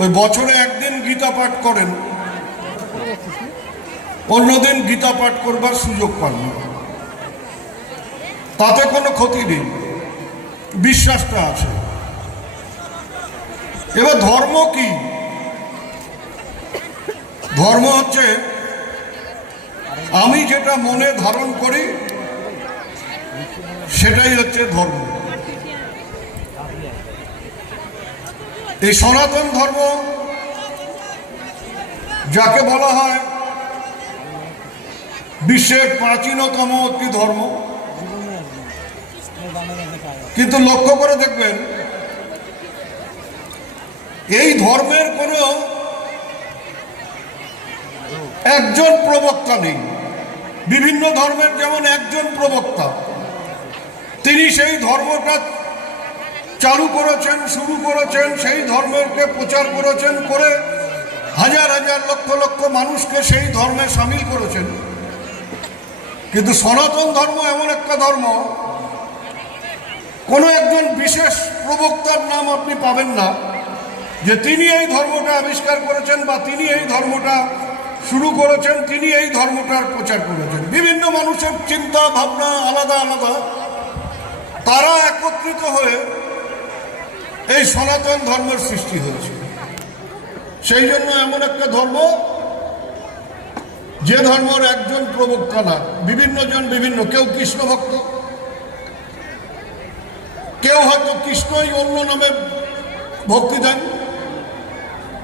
ওই বছরে একদিন গীতা পাঠ করেন, অন্যদিন গীতা পাঠ করবার সুযোগ পান না, তাতে কোনো ক্ষতি নেই, বিশ্বাসটা আছে। এবার ধর্ম কি? ধর্ম হচ্ছে আমি যেটা মনে ধারণ করি সেটাই হচ্ছে ধর্ম। এই সনাতন ধর্ম যাকে বলা হয় বিশ্বের প্রাচীনতম একটি ধর্ম, কিন্তু লক্ষ্য করে দেখবেন এই ধর্মের কোনো একজন প্রবক্তা নেই। বিভিন্ন ধর্মের যেমন একজন প্রবক্তা, তিনি সেই ধর্মটা চালু করেছেন, শুরু করেছেন, সেই ধর্মকে প্রচার করেছেন, করে হাজার হাজার লক্ষ লক্ষ মানুষকে সেই ধর্মে সামিল করেছেন। কিন্তু সনাতন ধর্ম এমন একটা ধর্ম, কোনো একজন বিশেষ প্রবক্তার নাম আপনি পাবেন না যে তিনি এই ধর্মটা আবিষ্কার করেছেন বা তিনি এই ধর্মটা শুরু করেছেন, তিনি এই ধর্মটার প্রচার করেছেন। বিভিন্ন মানুষের চিন্তা ভাবনা আলাদা আলাদা, তারা একত্রিত হয়ে এই সনাতন ধর্মের সৃষ্টি হয়েছে। সেই জন্য এমন একটা ধর্ম যে ধর্মের একজন প্রবক্তা না, বিভিন্ন জন বিভিন্ন, কেউ কৃষ্ণ ভক্ত, কেউ হয়তো কৃষ্ণই অন্য নামে ভক্তি দেন,